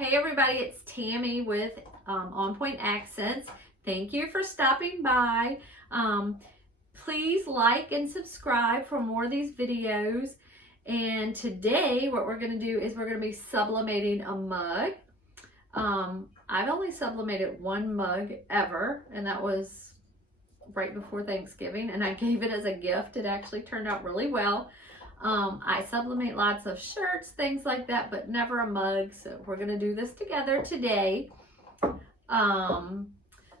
Hey everybody, it's Tammy with On Point Accents. Thank you for stopping by. Please like and subscribe for more of these videos. And today what we're going to do is we're going to be sublimating a mug. I've only sublimated one mug ever, and that was right before Thanksgiving, and I gave it as a gift. It actually turned out really well. I sublimate lots of shirts, things like that, but never a mug. So we're going to do this together today.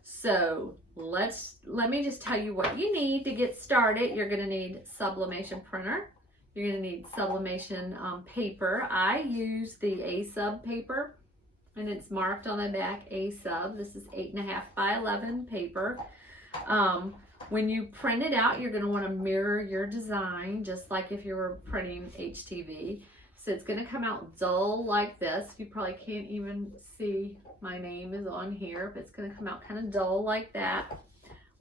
So let me just tell you what you need to get started. You're going to need sublimation printer. You're going to need sublimation paper. I use the A-Sub paper, and it's marked on the back A-Sub. This is 8.5 by 11 paper. When you print it out, you're going to want to mirror your design, just like if you were printing HTV. So it's going to come out dull like this. You probably can't even see my name is on here, but it's going to come out kind of dull like that.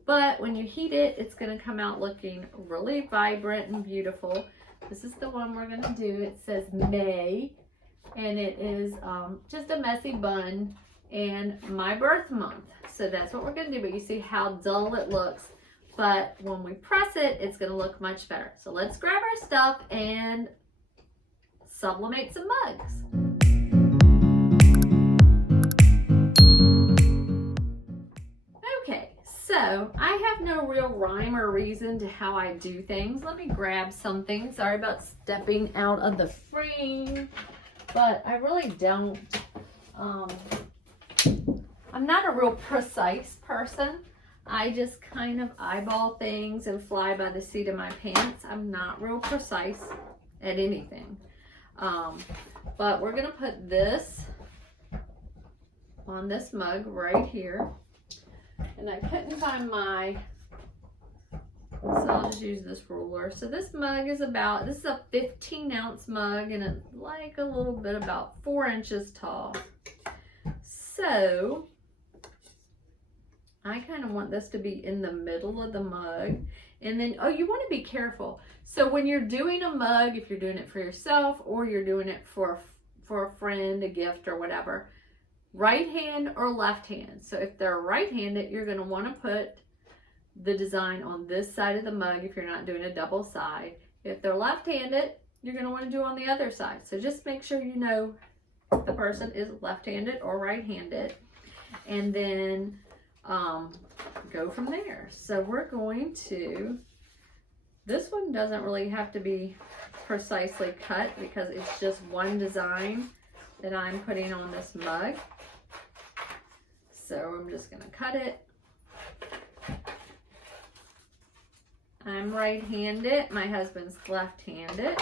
But when you heat it, it's going to come out looking really vibrant and beautiful. This is the one we're going to do. It says May, and it is just a messy bun and my birth month. So that's what we're going to do, but you see how dull it looks. But when we press it, it's going to look much better. So let's grab our stuff and sublimate some mugs. Okay, so I have no real rhyme or reason to how I do things. Let me grab something. Sorry about stepping out of the frame, but I really don't. I'm not a real precise person. I just kind of eyeball things and fly by the seat of my pants. I'm not real precise at anything. But we're going to put this on this mug right here. And I couldn't find my, so I'll just use this ruler. So this mug is about, this is a 15-ounce mug, and it's like a little bit about 4 inches tall. So I kind of want this to be in the middle of the mug. And then, oh, you want to be careful. So when you're doing a mug, if you're doing it for yourself or you're doing it for a friend, a gift or whatever, right hand or left hand. So if they're right-handed, you're going to want to put the design on this side of the mug if you're not doing a double side. If they're left-handed, you're going to want to do on the other side. So just make sure you know if the person is left-handed or right-handed. And then go from there. So we're going to, this one doesn't really have to be precisely cut because it's just one design that I'm putting on this mug. So I'm just going to cut it. I'm right-handed. My husband's left-handed.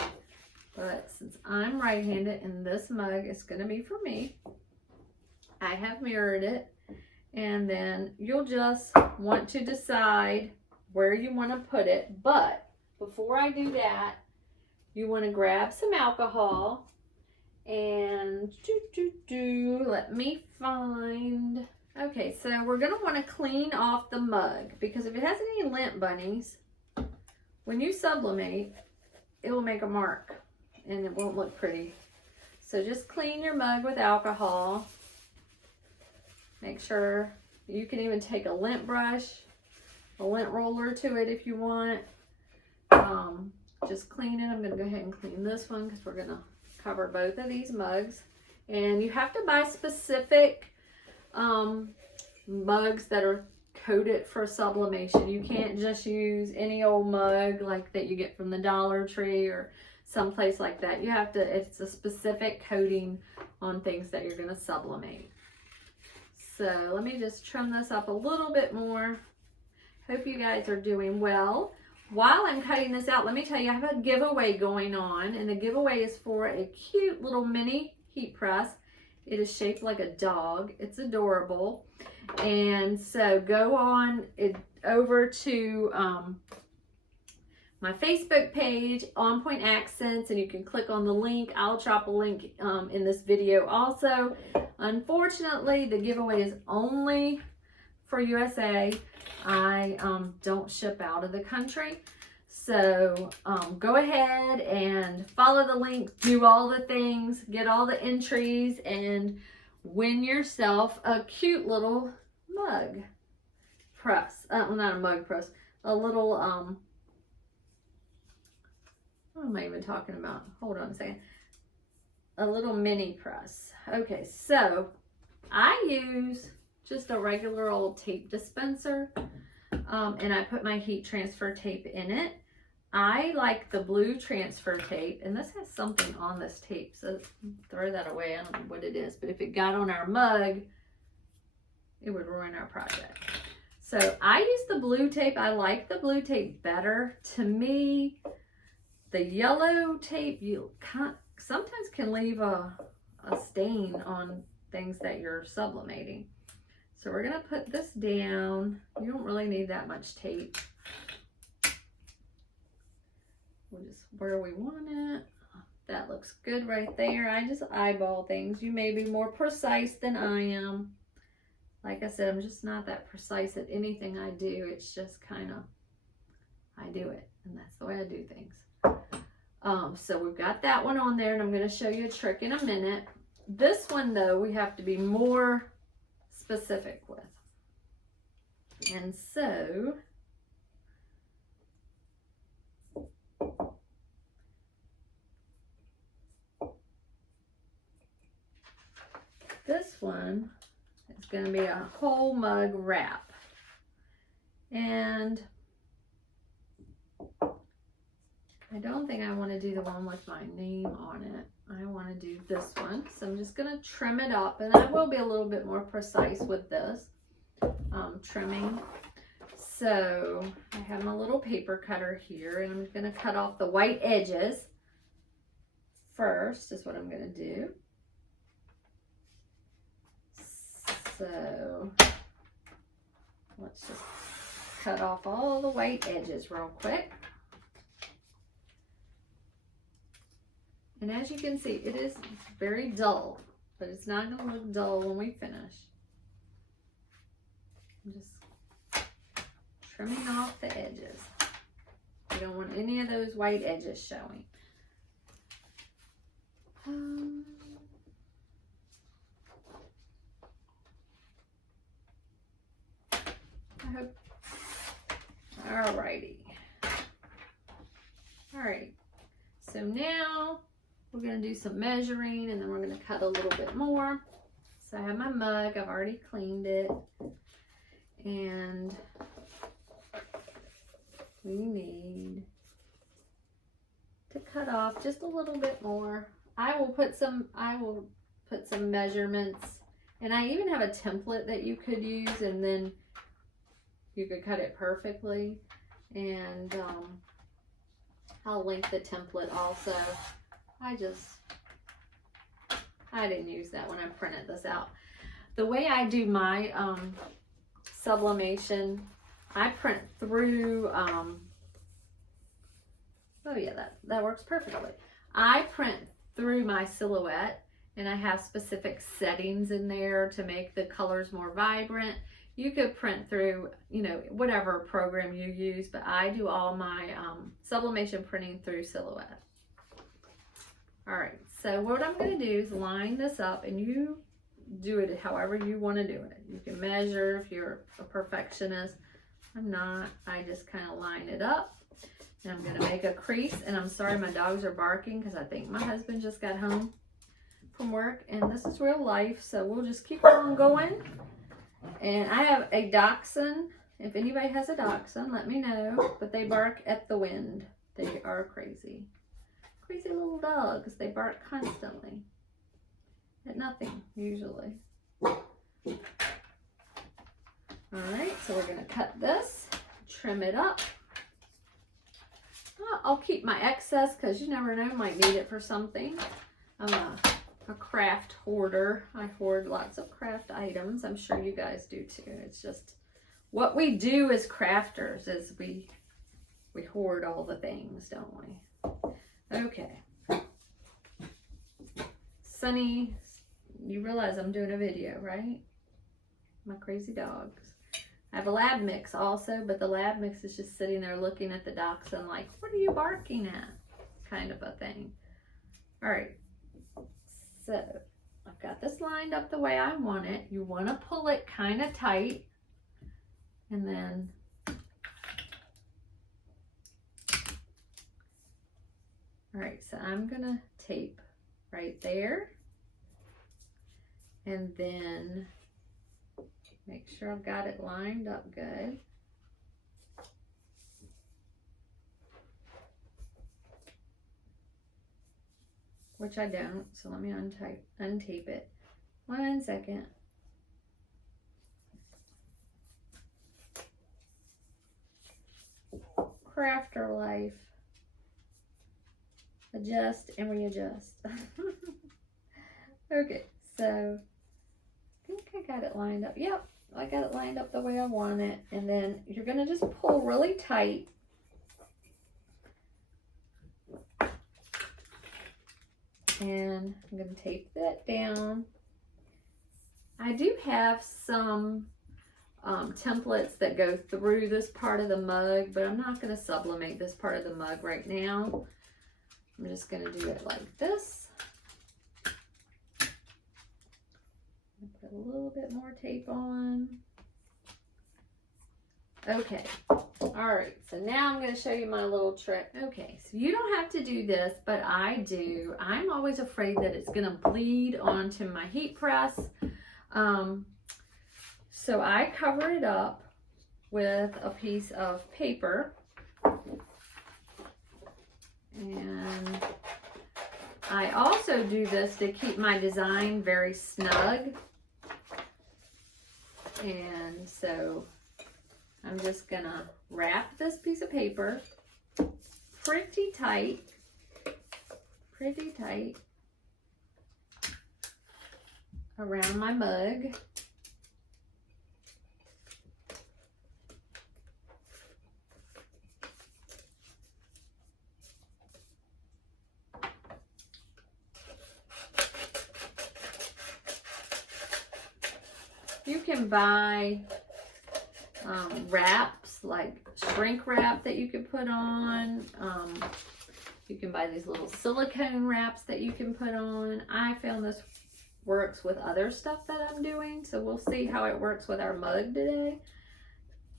But since I'm right-handed and this mug is going to be for me, I have mirrored it. And then you'll just want to decide where you want to put it. But before I do that, you want to grab some alcohol and let me find. Okay, so we're going to want to clean off the mug because if it has any lint bunnies, when you sublimate, it will make a mark and it won't look pretty. So just clean your mug with alcohol. Make sure you can even take a lint brush, a lint roller to it if you want. Just clean it. I'm going to go ahead and clean this one because we're going to cover both of these mugs. And you have to buy specific mugs that are coated for sublimation. You can't just use any old mug like that you get from the Dollar Tree or someplace like that. You have to, it's a specific coating on things that you're going to sublimate. So let me just trim this up a little bit more. Hope you guys are doing well. While I'm cutting this out, let me tell you, I have a giveaway going on, and the giveaway is for a cute little mini heat press. It is shaped like a dog. It's adorable. And so go on over to my Facebook page, On Point Accents, and you can click on the link. I'll drop a link in this video also. Unfortunately, the giveaway is only for USA. I don't ship out of the country. So go ahead and follow the link, do all the things, get all the entries, and win yourself a cute little mug press. Well, not a mug press, a little, what am I even talking about? Hold on a second. A little mini press. Okay, so I use just a regular old tape dispenser, and I put my heat transfer tape in it. I like the blue transfer tape, and this has something on this tape, so throw that away. I don't know what it is, but if it got on our mug, it would ruin our project. So I use the blue tape. I like the blue tape better. To me, the yellow tape, you sometimes can leave a stain on things that you're sublimating. So we're gonna put this down. You don't really need that much tape. We'll just where we want it. That looks good right there. I just eyeball things. You may be more precise than I am. Like I said, I'm just not that precise at anything I do. It's just kind of, I do it, and that's the way I do things. So we've got that one on there, and I'm going to show you a trick in a minute. This one, though, we have to be more specific with. And so, this one is going to be a whole mug wrap. And I don't think I want to do the one with my name on it. I want to do this one. So I'm just going to trim it up, and I will be a little bit more precise with this trimming. So I have my little paper cutter here, and I'm going to cut off the white edges first is what I'm going to do. So let's just cut off all the white edges real quick. And as you can see, it is very dull, but it's not going to look dull when we finish. I'm just trimming off the edges. You don't want any of those white edges showing. I hope. Alrighty. Alright. So now we're going to do some measuring, and then we're going to cut a little bit more. So I have my mug. I've already cleaned it. And we need to cut off just a little bit more. I will put some measurements, and I even have a template that you could use, and then you could cut it perfectly. And I'll link the template also. I didn't use that when I printed this out. The way I do my sublimation, I print through, oh yeah, that works perfectly. I print through my silhouette, and I have specific settings in there to make the colors more vibrant. You could print through, you know, whatever program you use, but I do all my sublimation printing through Silhouette. All right, so what I'm going to do is line this up, and you do it however you want to do it. You can measure if you're a perfectionist. I'm not. I just kind of line it up, and I'm going to make a crease. And I'm sorry, my dogs are barking because I think my husband just got home from work, and this is real life, so we'll just keep on going. And I have a dachshund. If anybody has a dachshund, let me know. But they bark at the wind. They are crazy. Crazy little dogs. They bark constantly. At nothing, usually. Alright, so we're going to cut this. Trim it up. I'll keep my excess because you never know. Might need it for something. I'm a craft hoarder. I hoard lots of craft items. I'm sure you guys do too. It's just what we do as crafters is we hoard all the things, don't we? Okay. Sunny, you realize I'm doing a video, right? My crazy dogs. I have a lab mix also, but the lab mix is just sitting there looking at the dachshund like, what are you barking at? Kind of a thing. All right. So I've got this line lined up the way I want it. You want to pull it kind of tight, and then all right, so I'm gonna tape right there, and then make sure I've got it lined up good. Which I don't, so let me untape it. 1 second. Crafter life. Adjust and readjust. Okay, so I think I got it lined up. Yep, I got it lined up the way I want it. And then you're gonna just pull really tight. And I'm going to tape that down. I do have some templates that go through this part of the mug, but I'm not going to sublimate this part of the mug right now. I'm just going to do it like this. Put a little bit more tape on. Okay, all right, so now I'm going to show you my little trick. Okay, so you don't have to do this, but I do. I'm always afraid that it's going to bleed onto my heat press. So I cover it up with a piece of paper. And I also do this to keep my design very snug. And so I'm just gonna wrap this piece of paper pretty tight around my mug. You can buy wraps, like shrink wrap that you can put on. You can buy these little silicone wraps that you can put on. I found this works with other stuff that I'm doing, so we'll see how it works with our mug today.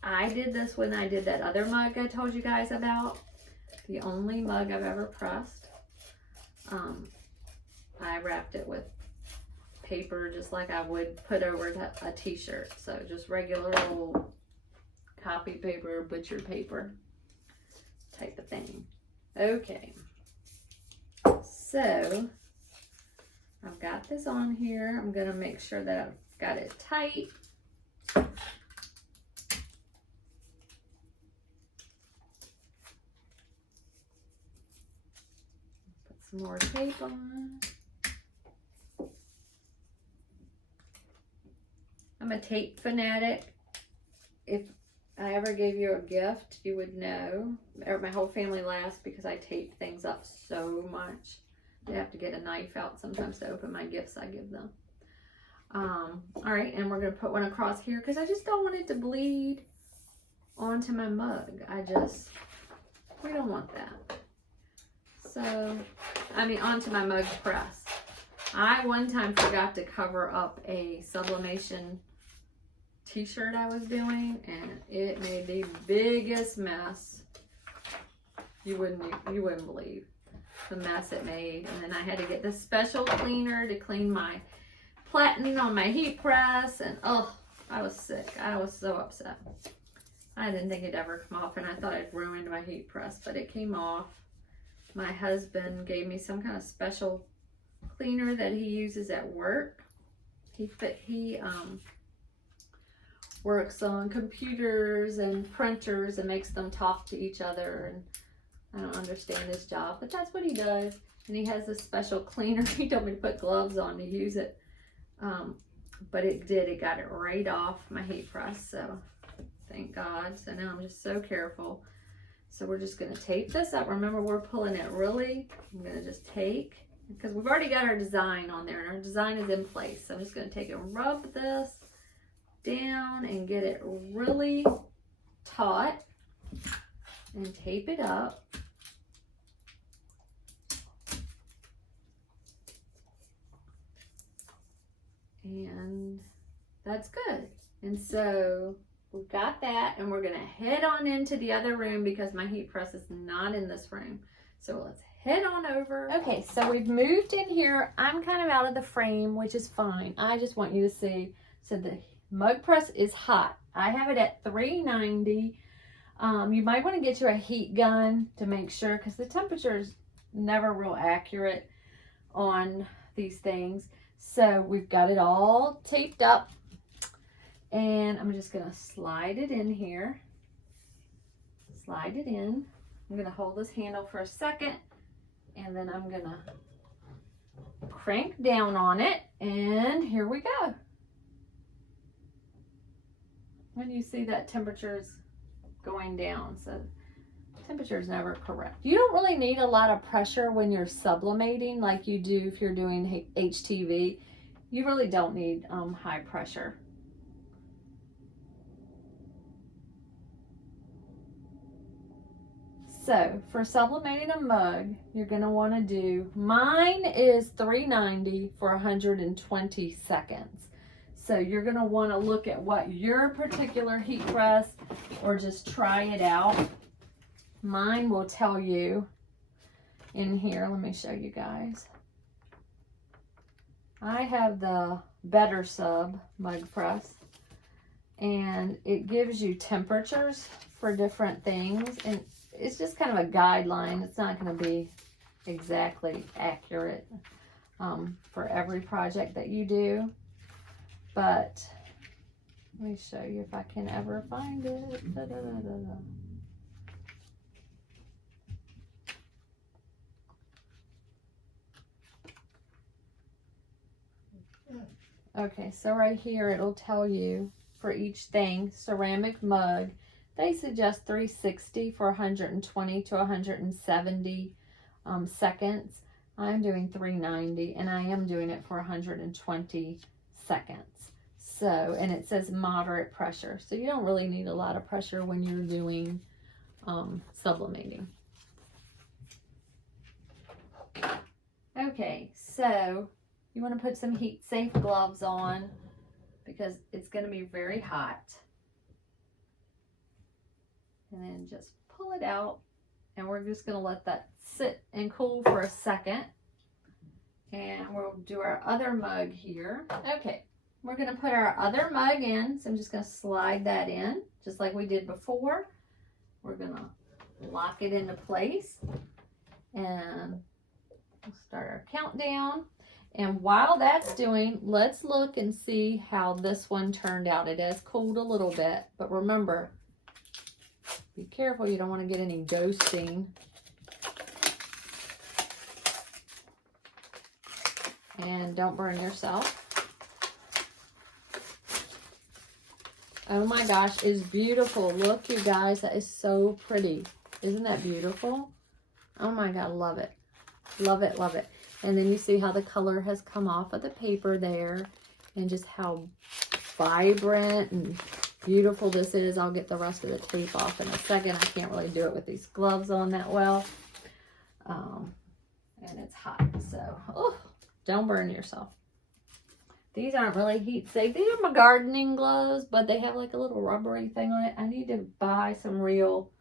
I did this when I did that other mug I told you guys about, the only mug I've ever pressed. I wrapped it with paper just like I would put over a t-shirt, so just regular old copy paper, butcher paper type of thing. Okay, so I've got this on here. I'm gonna make sure that I've got it tight. Put some more tape on. I'm a tape fanatic. If I ever gave you a gift, you would know. Or my whole family laughs because I tape things up so much. They have to get a knife out sometimes to open my gifts I give them. All right, and we're gonna put one across here because I just don't want it to bleed onto my mug. We don't want that. So, I mean, onto my mug press. I one time forgot to cover up a Sublimation t-shirt I was doing, and it made the biggest mess. You wouldn't believe the mess it made. And then I had to get this special cleaner to clean my platen on my heat press, and oh, I was sick. I was so upset. I didn't think it'd ever come off, and I thought I'd ruined my heat press, but it came off. My husband gave me some kind of special cleaner that he uses at work. He works on computers and printers and makes them talk to each other, and I don't understand his job, but that's what he does. And he has this special cleaner. He told me to put gloves on to use it, but it got it right off my heat press, so thank God. So now I'm just so careful. So we're just going to tape this up. Remember, we're pulling it really. I'm going to just take, because we've already got our design on there, and our design is in place. So I'm just going to take and rub this down and get it really taut and tape it up. And that's good. And so we've got that, and we're gonna head on into the other room because my heat press is not in this room. So let's head on over. Okay, so we've moved in here. I'm kind of out of the frame, which is fine. I just want you to see. So the mug press is hot. I have it at 390. You might want to get you a heat gun to make sure, because the temperature is never real accurate on these things. So we've got it all taped up, and I'm just gonna slide it in here. Slide it in. I'm gonna hold this handle for a second, and then I'm gonna crank down on it, and here we go. When you see that temperature's going down, so temperature is never correct. You don't really need a lot of pressure when you're sublimating like you do if you're doing HTV. You really don't need high pressure. So for sublimating a mug, you're going to want to do, mine is 390 for 120 seconds. So you're going to want to look at what your particular heat press, or just try it out. Mine will tell you in here. Let me show you guys. I have the Better Sub mug press, and it gives you temperatures for different things, and it's just kind of a guideline. It's not going to be exactly accurate for every project that you do, but let me show you if I can ever find it. Da, da, da, da, da. Okay, so right here it'll tell you for each thing. Ceramic mug, they suggest 360 for 120 to 170 seconds. I'm doing 390, and I am doing it for 120 seconds. So, and it says moderate pressure. So you don't really need a lot of pressure when you're doing sublimating. Okay, so you want to put some heat safe gloves on because it's going to be very hot. And then just pull it out, and we're just going to let that sit and cool for a second. And we'll do our other mug here. Okay, we're going to put our other mug in. So I'm just going to slide that in just like we did before. We're going to lock it into place, and we'll start our countdown. And while that's doing, let's look and see how this one turned out. It has cooled a little bit, but remember, be careful, you don't want to get any ghosting. And don't burn yourself. Oh my gosh, it's beautiful. Look, you guys, that is so pretty. Isn't that beautiful? Oh my God, love it. Love it, love it. And then you see how the color has come off of the paper there, and just how vibrant and beautiful this is. I'll get the rest of the tape off in a second. I can't really do it with these gloves on that well. And it's hot, so don't burn yourself. These aren't really heat safe. These are my gardening gloves, but they have like a little rubbery thing on it. I need to buy some real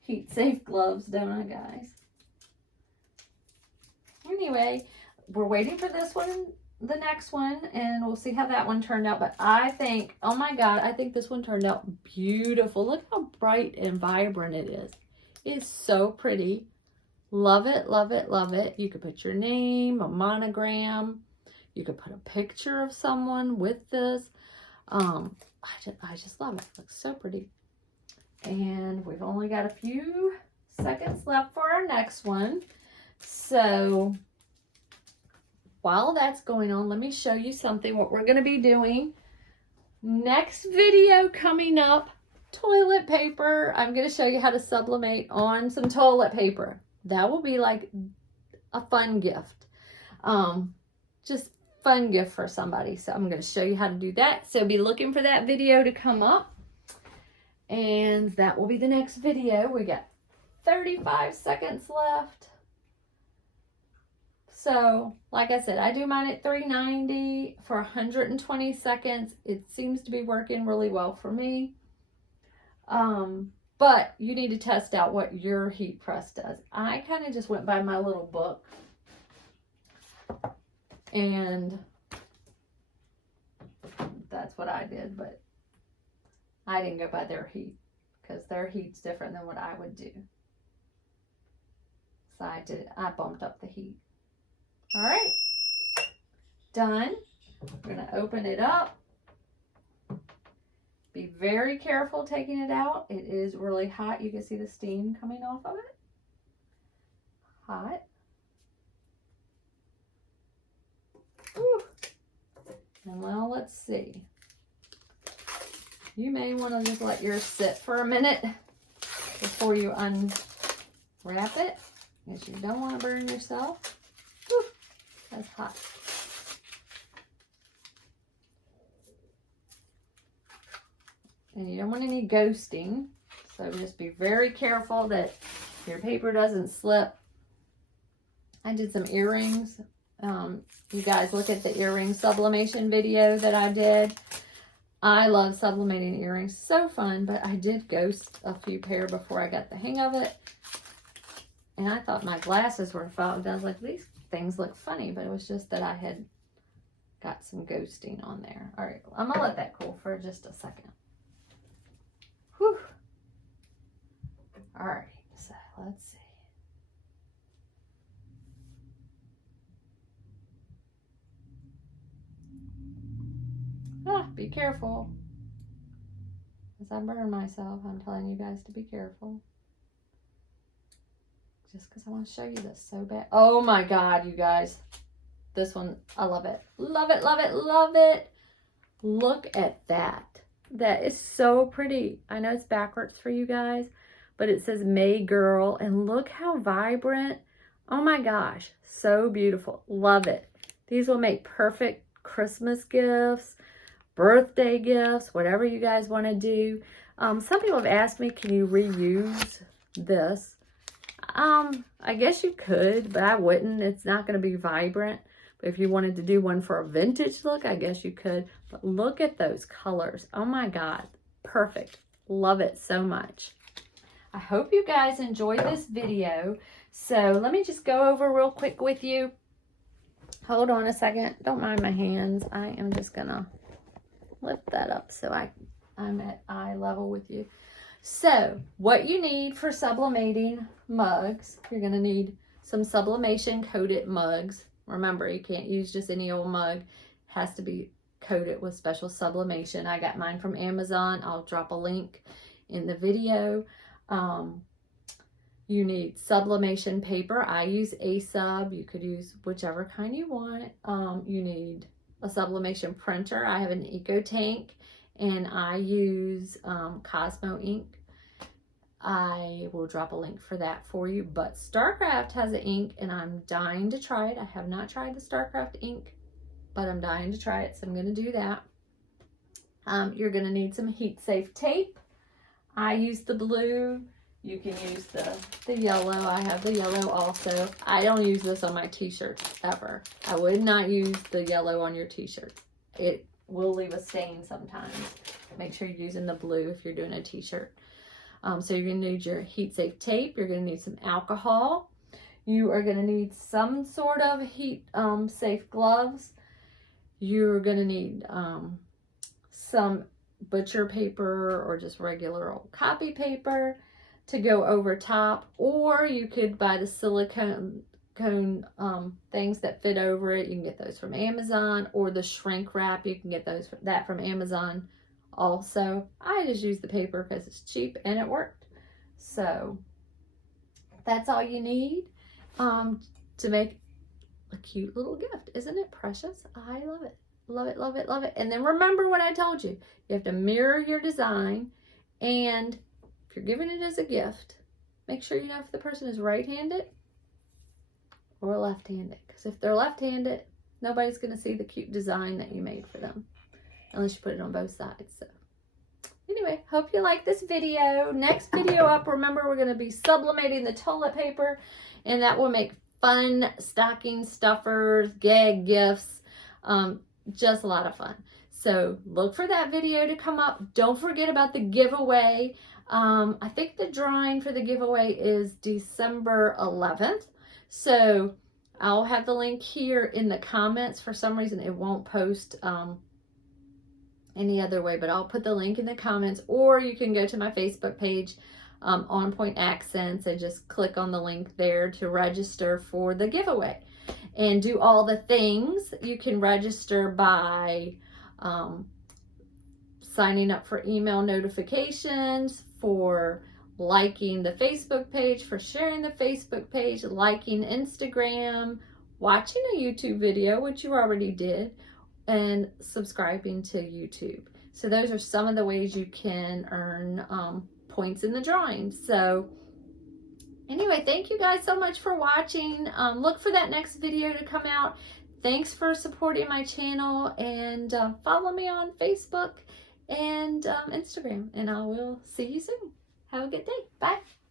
heat safe gloves, don't I, guys? Anyway, we're waiting for this one, the next one, and we'll see how that one turned out. But I think, oh my God, I think this one turned out beautiful. Look how bright and vibrant it is. It's so pretty. Love it, love it, love it. You could put your name, a monogram. You could put a picture of someone with this. I just love it. It looks so pretty. And we've only got a few seconds left for our next one. So while that's going on, let me show you something, what we're going to be doing. Next video coming up, toilet paper. I'm going to show you how to sublimate on some toilet paper. That will be like a fun gift. Just fun gift for somebody. So I'm going to show you how to do that. So be looking for that video to come up. And that will be the next video. We got 35 seconds left. So, like I said, I do mine at 390 for 120 seconds. It seems to be working really well for me. But you need to test out what your heat press does. I kind of just went by my little book. And that's what I did, but I didn't go by their heat because their heat's different than what I would do. So I bumped up the heat. All right, done. We're gonna open it up. Be very careful taking it out. It is really hot. You can see the steam coming off of it. Hot. Whew. And well, let's see. You may want to just let yours sit for a minute before you unwrap it, because you don't want to burn yourself. Whew. That's hot. And you don't want any ghosting, so just be very careful that your paper doesn't slip. I did some earrings. You guys look at the earring sublimation video that I did. I love sublimating earrings. So fun, but I did ghost a few pair before I got the hang of it. And I thought my glasses were fogged. I was like, these things look funny, but it was just that I had got some ghosting on there. All right, I'm gonna let that cool for just a second. Whew. All right, so let's see. Be careful. As I burn myself, I'm telling you guys to be careful. Just because I want to show you this so bad. Oh my God, you guys. This one, I love it. Love it, love it, love it. Look at that. That is so pretty. I know it's backwards for you guys, but it says May Girl, and look how vibrant. Oh my gosh, so beautiful. Love it. These will make perfect Christmas gifts, birthday gifts, whatever you guys want to do. Some people have asked me, can you reuse this? I guess you could, but I wouldn't. It's not going to be vibrant. But if you wanted to do one for a vintage look, I guess you could. But look at those colors. Oh my God. Perfect. Love it so much. I hope you guys enjoyed this video. So let me just go over real quick with you. Hold on a second. Don't mind my hands. I am just going to lift that up so I'm at eye level with you. So what you need for sublimating mugs, you're going to need some sublimation coated mugs. Remember, you can't use just any old mug. It has to be coated with special sublimation. I got mine from Amazon. I'll drop a link in the video. You need sublimation paper. I use A-Sub. You could use whichever kind you want. You need a sublimation printer. I have an EcoTank, and I use Cosmo ink. I will drop a link for that for you. But StarCraft has an ink, and I'm dying to try it. I have not tried the StarCraft ink, but I'm dying to try it, so I'm going to do that. You're going to need some heat-safe tape. I use the blue. You can use the yellow. I have the yellow also. I don't use this on my t-shirts ever. I would not use the yellow on your t-shirts. It will leave a stain sometimes. Make sure you're using the blue if you're doing a t-shirt. So you're going to need your heat-safe tape. You're going to need some alcohol. You are going to need some sort of heat-safe gloves. You're going to need some butcher paper or just regular old copy paper to go over top, or you could buy the silicone things that fit over it. You can get those from Amazon, or the shrink wrap. You can get that from Amazon also. I just use the paper because it's cheap and it worked. So that's all you need to make a cute little gift. Isn't it precious? I love it. Love it, love it, love it. And then remember what I told you. You have to mirror your design, and if you're giving it as a gift, make sure you know if the person is right-handed or left-handed. Because if they're left-handed, nobody's going to see the cute design that you made for them unless you put it on both sides. So anyway, hope you like this video. Next video up, remember, we're going to be sublimating the toilet paper, and that will make fun stocking stuffers, gag gifts, just a lot of fun. So look for that video to come up. Don't forget about the giveaway. I think the drawing for the giveaway is December 11th. So I'll have the link here in the comments. For some reason, it won't post any other way, but I'll put the link in the comments, or you can go to my Facebook page, On Point Accents, and just click on the link there to register for the giveaway and do all the things. You can register by signing up for email notifications, for liking the Facebook page, for sharing the Facebook page, liking Instagram, watching a YouTube video, which you already did, and subscribing to YouTube. So those are some of the ways you can earn points in the drawing. So anyway, thank you guys so much for watching. Look for that next video to come out. Thanks for supporting my channel, and follow me on Facebook and Instagram, and I will see you soon. Have a good day. Bye.